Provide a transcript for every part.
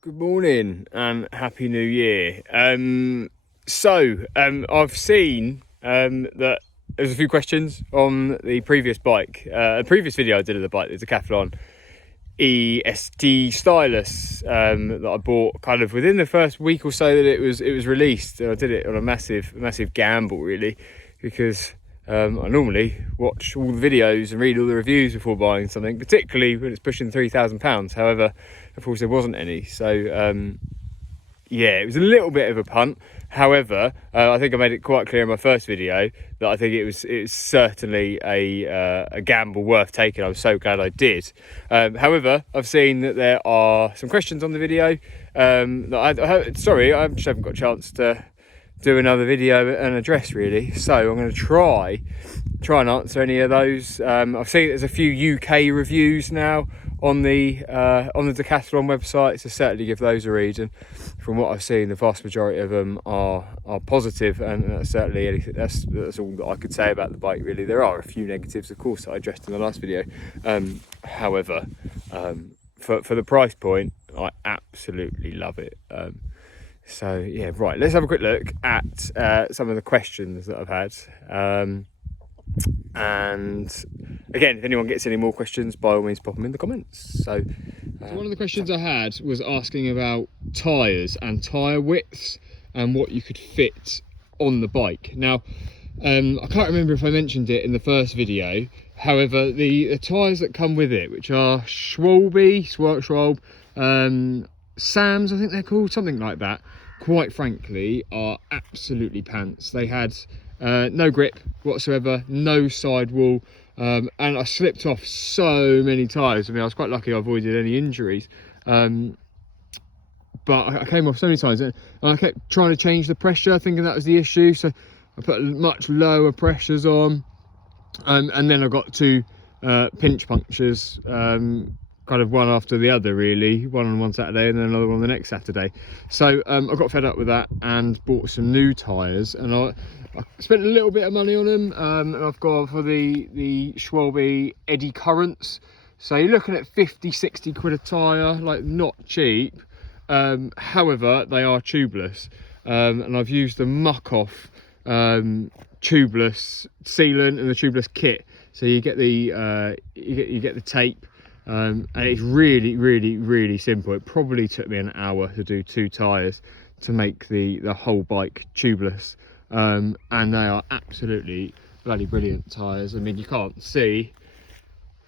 Good morning and happy new year. I've seen that there's a few questions on the previous bike. The previous video I did of the bike, the Decathlon E-St Stylus that I bought kind of within the first week or so that it was released. I did it on a massive gamble really, because I normally watch all the videos and read all the reviews before buying something, particularly when it's pushing £3,000. However, of course, there wasn't any. So, yeah, it was a little bit of a punt. However, I think I made it quite clear in my first video that I think it was certainly a gamble worth taking. I'm so glad I did. However, I've seen that there are some questions on the video that I just haven't got a chance to do another video and address really. So I'm going to try and answer any of those. I've seen there's a few UK reviews now on the Decathlon website, so certainly give those a read. And from what I've seen, the vast majority of them are positive, and that's certainly anything. That's all that I could say about the bike really. There are a few negatives, of course, that I addressed in the last video. However, for the price point, I absolutely love it. So yeah, right, let's have a quick look at some of the questions that I've had. And again, if anyone gets any more questions, by all means pop them in the comments. So one of the questions I had was asking about tyres and tyre widths and what you could fit on the bike. Now, I can't remember if I mentioned it in the first video. However, the tyres that come with it, which are Schwalbe, Sam's, I think they're called, something like that, quite frankly, are absolutely pants. They had no grip whatsoever, no sidewall, and I slipped off so many tyres. I mean, I was quite lucky I avoided any injuries, but I came off so many times, and I kept trying to change the pressure, thinking that was the issue. So I put much lower pressures on, and then I got two pinch punctures, kind of one after the other really, one on one Saturday and then another one the next Saturday. So I got fed up with that and bought some new tyres, and I spent a little bit of money on them, and I've gone for the Schwalbe Eddy Currents. So you're looking at 50-60 quid a tyre, like not cheap. However, they are tubeless, and I've used the muck off tubeless sealant and the tubeless kit. So you get the you get the tape. And it's really simple. It probably took me an hour to do two tyres to make the whole bike tubeless, and they are absolutely bloody brilliant tyres. I mean, you can't see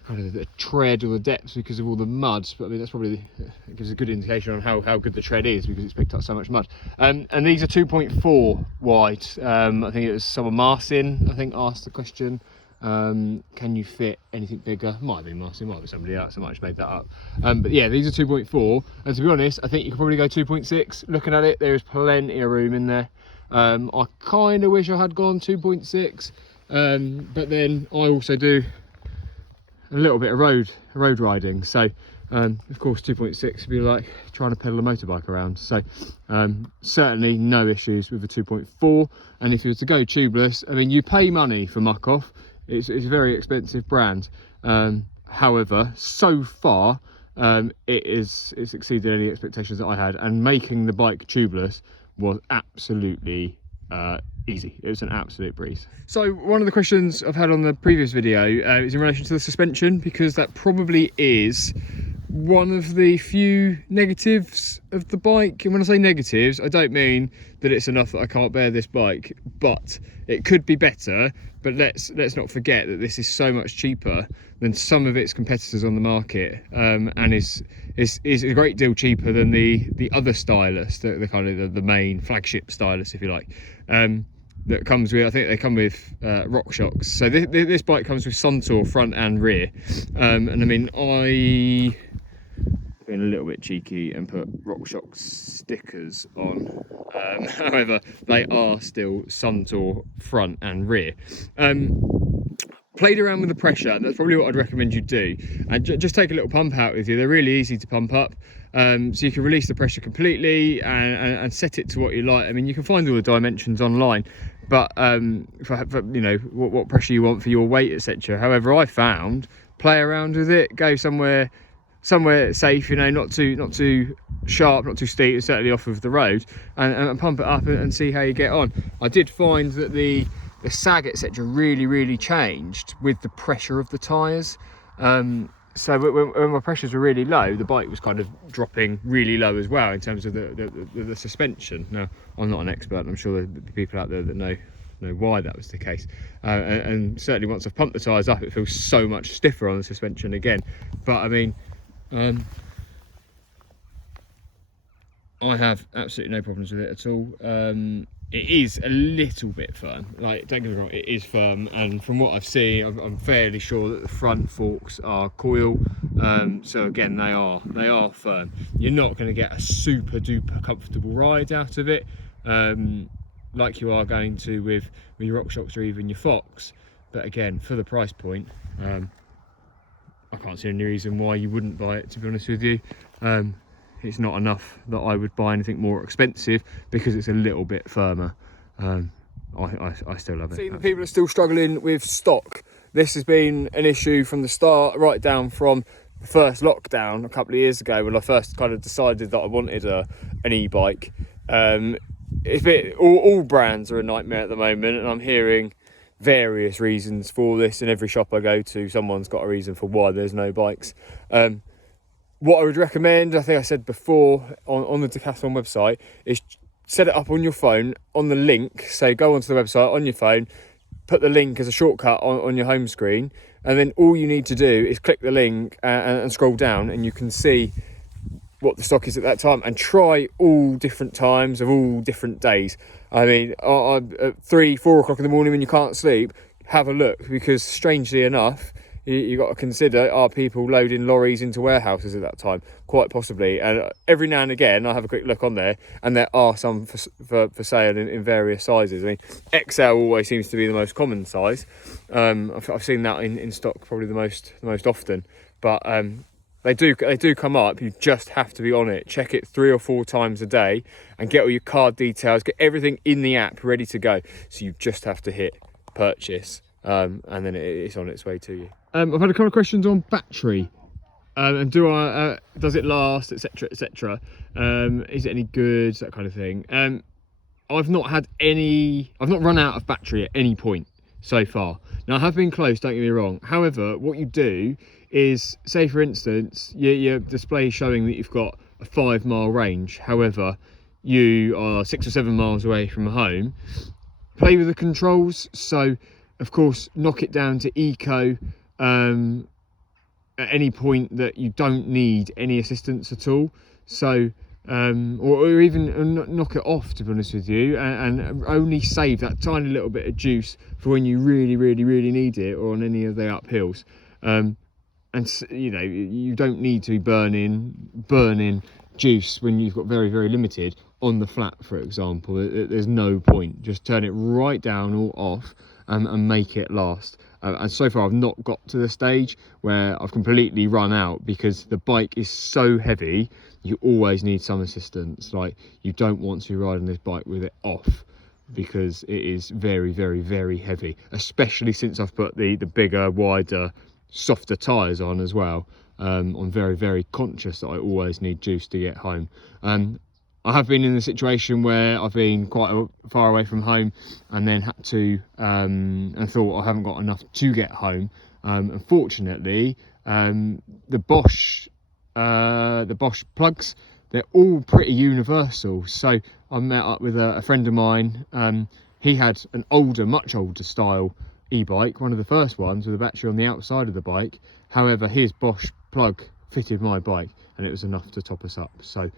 kind of the tread or the depth because of all the mud, but I mean that's probably, it gives a good indication on how good the tread is because it's picked up so much mud. And these are 2.4 wide. I think it was someone, Marcin, I think, asked the question. Can you fit anything bigger? Might be Marcin, might be somebody else, I might have made that up. But yeah, these are 2.4, and to be honest, I think you could probably go 2.6. Looking at it, there is plenty of room in there. I kind of wish I had gone 2.6, but then I also do a little bit of road riding, so of course 2.6 would be like trying to pedal a motorbike around. So certainly no issues with the 2.4. And if you were to go tubeless, I mean, you pay money for muck off. It's a very expensive brand. However, so far it's exceeded any expectations that I had, and making the bike tubeless was absolutely easy. It was an absolute breeze. So one of the questions I've had on the previous video is in relation to the suspension, because that probably is one of the few negatives of the bike. And when I say negatives, I don't mean that it's enough that I can't bear this bike, but it could be better. But let's not forget that this is so much cheaper than some of its competitors on the market, and is a great deal cheaper than the other stylus, the kind of the main flagship stylus, if you like, that comes with, I think they come with rock shocks. So this bike comes with Suntour front and rear, and I mean, I've been a little bit cheeky and put RockShox stickers on. However, they are still Suntour front and rear. Played around with the pressure, and that's probably what I'd recommend you do. And just take a little pump out with you. They're really easy to pump up. So you can release the pressure completely and set it to what you like. I mean, you can find all the dimensions online, but for you know what pressure you want for your weight, etc. However, I found, play around with it, go somewhere safe, you know, not too sharp, not too steep, it's certainly off of the road, and pump it up and see how you get on. I did find that the sag, etc., really changed with the pressure of the tyres. So when my pressures were really low, the bike was kind of dropping really low as well in terms of the suspension. Now, I'm not an expert, I'm sure there'll be people out there that know why that was the case, and certainly once I've pumped the tyres up, it feels so much stiffer on the suspension again. But I mean, I have absolutely no problems with it at all. It is a little bit firm, like, don't get me wrong, it is firm, and from what I've seen, I'm fairly sure that the front forks are coil, so again, they are firm. You're not going to get a super duper comfortable ride out of it, like you are going to with your RockShox or even your Fox, but again, for the price point, I can't see any reason why you wouldn't buy it, to be honest with you. It's not enough that I would buy anything more expensive because it's a little bit firmer. I still love it. See, the people are still struggling with stock. This has been an issue from the start, right down from the first lockdown a couple of years ago when I first kind of decided that I wanted an e-bike. It's been, all brands are a nightmare at the moment, and I'm hearing various reasons for this. In every shop I go to, someone's got a reason for why there's no bikes. What I would recommend, I think I said before on the Decathlon website, is set it up on your phone, on the link. So go onto the website on your phone, put the link as a shortcut on your home screen, and then all you need to do is click the link and scroll down, and you can see what the stock is at that time, and try all different times of all different days. I mean, at 3-4 o'clock in the morning when you can't sleep, have a look, because strangely enough, you got to consider, are people loading lorries into warehouses at that time? Quite possibly. And every now and again I have a quick look on there, and there are some for sale in various sizes. I mean, XL always seems to be the most common size. I've seen that in stock probably the most often, but they do come up. You just have to be on it. Check it 3 or 4 times a day and get all your card details, get everything in the app ready to go. So you just have to hit purchase, and then it's on its way to you. I've had a couple of questions on battery, and does it last, etc, etc. Is it any good, that kind of thing. I've not run out of battery at any point so far. Now, I have been close, don't get me wrong. However, what you do is, say for instance, your display is showing that you've got a 5-mile range, however you are 6 or 7 miles away from home. Play with the controls. So of course, knock it down to eco at any point that you don't need any assistance at all. So or even knock it off, to be honest with you, and only save that tiny little bit of juice for when you really need it, or on any of the uphills. And you know, you don't need to be burning juice when you've got very limited on the flat, for example. There's no point. Just turn it right down or off, and make it last. And so far I've not got to the stage where I've completely run out, because the bike is so heavy, you always need some assistance. Like, you don't want to be riding this bike with it off, because it is very heavy, especially since I've put the bigger, wider, softer tyres on as well. I'm very conscious that I always need juice to get home. I have been in a situation where I've been quite far away from home, and then had to and thought I haven't got enough to get home. Unfortunately, the Bosch plugs, they're all pretty universal. So I met up with a friend of mine. He had an much older style e-bike, one of the first ones with a battery on the outside of the bike. However, his Bosch plug fitted my bike, and it was enough to top us up. So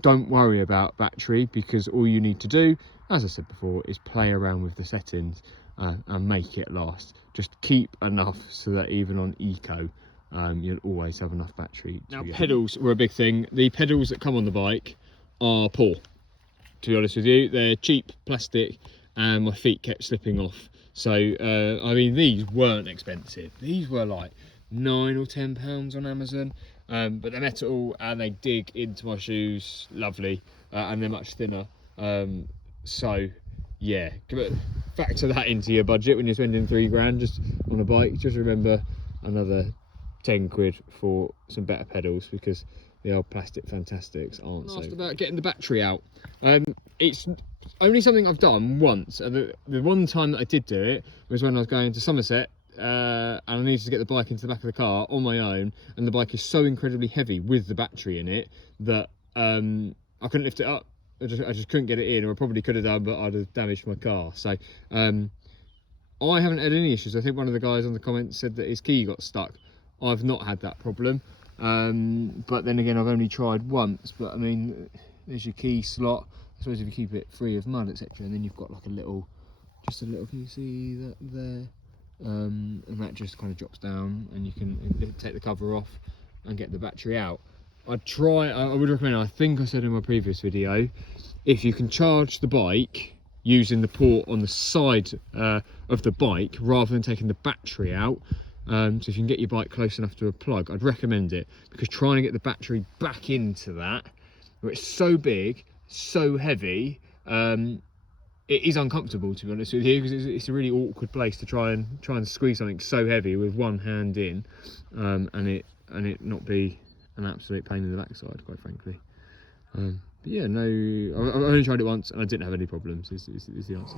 don't worry about battery, because all you need to do, as I said before, is play around with the settings and make it last. Just keep enough so that even on eco, you'll always have enough battery. Now, pedals were a big thing. The pedals that come on the bike are poor, to be honest with you. They're cheap plastic, and my feet kept slipping off. So I mean, these weren't expensive. These were like £9 or £10 on Amazon, but they're metal and they dig into my shoes lovely, and they're much thinner. So yeah, factor that into your budget when you're spending £3 just on a bike. Just remember, another 10 quid for some better pedals, because the old plastic fantastics aren't so. Asked about getting the battery out. It's only something I've done once. The one time that I did do it was when I was going to Somerset, and I needed to get the bike into the back of the car on my own, and the bike is so incredibly heavy with the battery in it that I couldn't lift it up. I just couldn't get it in, or I probably could have done, but I'd have damaged my car. So I haven't had any issues. I think one of the guys on the comments said that his key got stuck. I've not had that problem, but then again, I've only tried once. But I mean, there's your key slot. I suppose if you keep it free of mud, etc., and then you've got like a little, just a little, can you see that there? And that just kind of drops down, and you can take the cover off and get the battery out. I would recommend, I think I said in my previous video, if you can charge the bike using the port on the side of the bike rather than taking the battery out, so if you can get your bike close enough to a plug, I'd recommend it, because trying to get the battery back into that, where it's so big, so heavy, it is uncomfortable, to be honest with you, because it's a really awkward place to try and squeeze something so heavy with one hand in, and it not be an absolute pain in the backside, quite frankly. But yeah, no, I've only tried it once and I didn't have any problems, is the answer.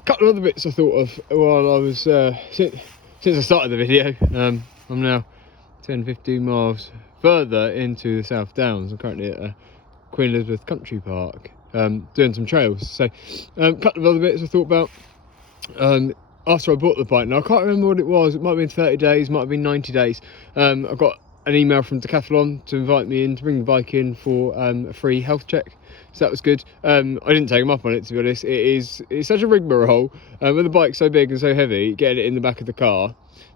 A couple of other bits I thought of while I was, since I started the video. I'm now 10-15 miles further into the South Downs. I'm currently at Queen Elizabeth Country Park, doing some trails. So a couple of other bits I thought about after I bought the bike. Now I can't remember what it was. It might have been 30 days, might have been 90 days. I got an email from Decathlon to invite me in to bring the bike in for a free health check, so that was good. I didn't take them up on it, to be honest. It's such a rigmarole with the bike so big and so heavy, getting it in the back of the car.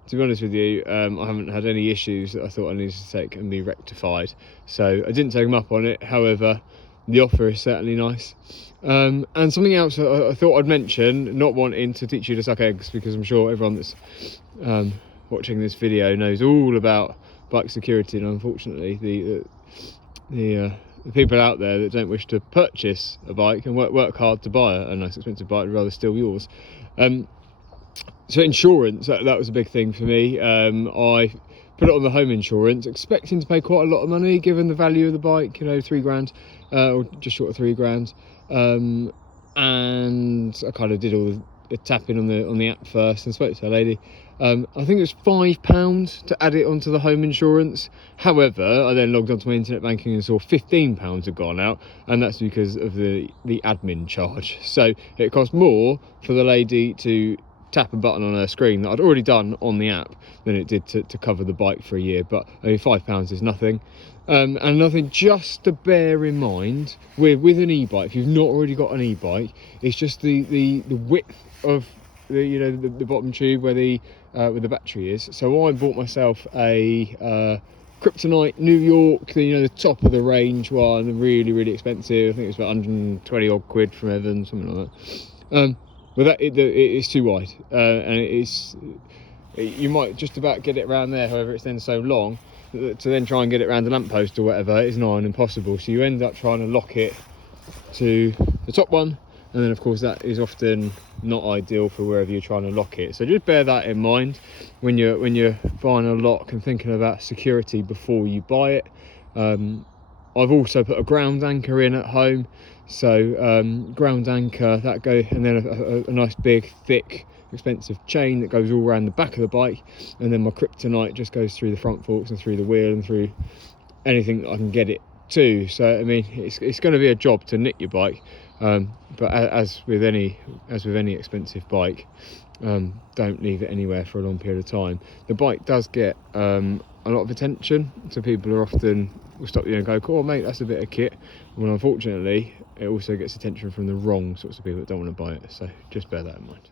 To be honest with you, I haven't had any issues that I thought I needed to take and be rectified, so I didn't take them up on it. However, the offer is certainly nice. And something else I thought I'd mention, not wanting to teach you to suck eggs, because I'm sure everyone that's watching this video knows all about bike security, and unfortunately the people out there that don't wish to purchase a bike and work hard to buy a nice expensive bike would rather steal yours. So insurance, that was a big thing for me. I put it on the home insurance, expecting to pay quite a lot of money given the value of the bike, you know, £3 or just short of £3. And I kind of did all the tapping on the app first and spoke to a lady. I think it was £5 to add it onto the home insurance. However, I then logged onto my internet banking and saw £15 had gone out, and that's because of the admin charge. So it cost more for the lady to tap a button on her screen that I'd already done on the app than it did to cover the bike for a year. But I mean, £5 is nothing. And another thing just to bear in mind with an e-bike, if you've not already got an e-bike, it's just the width of the bottom tube where the battery is. So I bought myself a Kryptonite New York, the top of the range one, really expensive. I think it was about 120 odd quid from Evans, something like that. But that it's too wide, and you might just about get it around there. However, it's then so long to then try and get it around the lamppost or whatever is nigh on impossible. So you end up trying to lock it to the top one, and then of course that is often not ideal for wherever you're trying to lock it. So just bear that in mind when you're buying a lock and thinking about security before you buy it. I've also put a ground anchor in at home, so ground anchor that and then a nice big thick expensive chain that goes all around the back of the bike, and then my Kryptonite just goes through the front forks and through the wheel and through anything that I can get it to. So I mean, it's going to be a job to nick your bike, but as with any expensive bike, don't leave it anywhere for a long period of time. The bike does get a lot of attention, so people will stop you and go, "Cool, mate, that's a bit of kit." Well, unfortunately, it also gets attention from the wrong sorts of people that don't want to buy it, so just bear that in mind.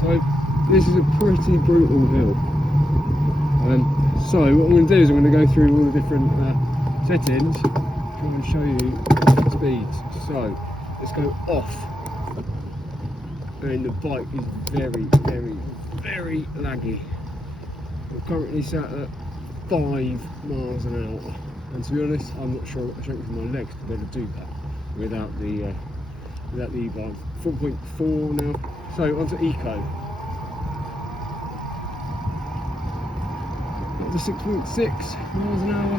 So this is a pretty brutal hill. So what I'm going to do is I'm going to go through all the different settings, try and show you the speeds. So let's go off, and the bike is very, very, very laggy. I'm currently sat at 5 miles an hour, and to be honest, I'm not sure what the strength of my legs to be able to do that without the e-bike. 4.4 now. So onto eco. Up to 6.6 miles an hour.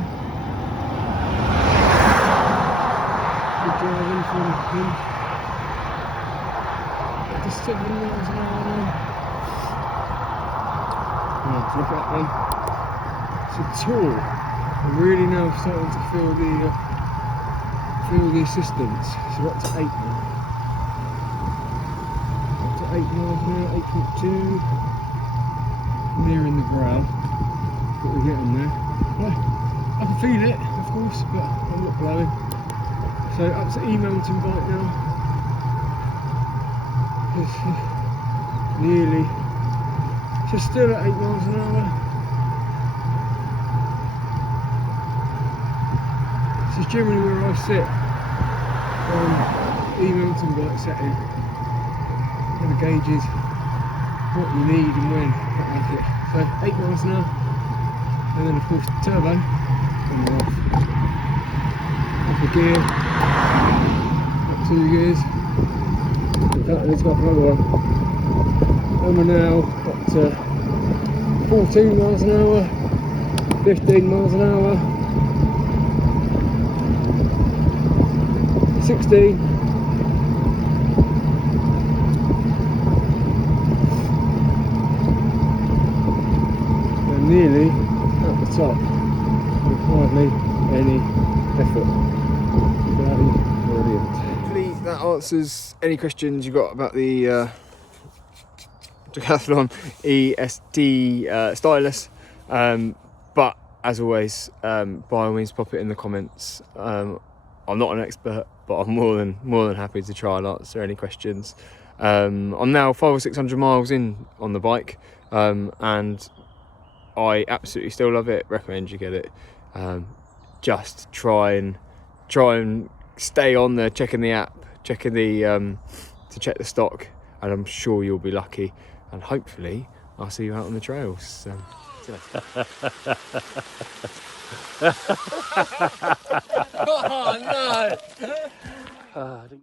Good driving from him. Up to 7 miles an hour now. Right, look at that one. It's a tour. I'm really now starting to feel the assistance. So we're up to 8 now. Up to 8 miles now, 8.2. Nearing the brow. But we're getting there. Well, I can feel it, of course, but I'm not blowing. So up to E-mountain bike now. It's nearly. It's still at 8 miles an hour. This is generally where I sit on E-mountain bike setting. Kind of gauges what you need and when, like it. So 8 miles an hour. And then of course the turbo coming off a gear, up 2 gears, and it's got another one, and we're now up to 14 miles an hour, 15 miles an hour, 16, and nearly at the top with hardly any effort. Brilliant. Hopefully that answers any questions you got about the Decathlon E-St Stylus. But as always, by all means pop it in the comments. I'm not an expert, but I'm more than happy to try and answer any questions. I'm now 500 or 600 miles in on the bike, and I absolutely still love it. Recommend you get it. Just try and stay on there, checking the app, checking the to check the stock, and I'm sure you'll be lucky. And hopefully, I'll see you out on the trails. See you later. Oh no!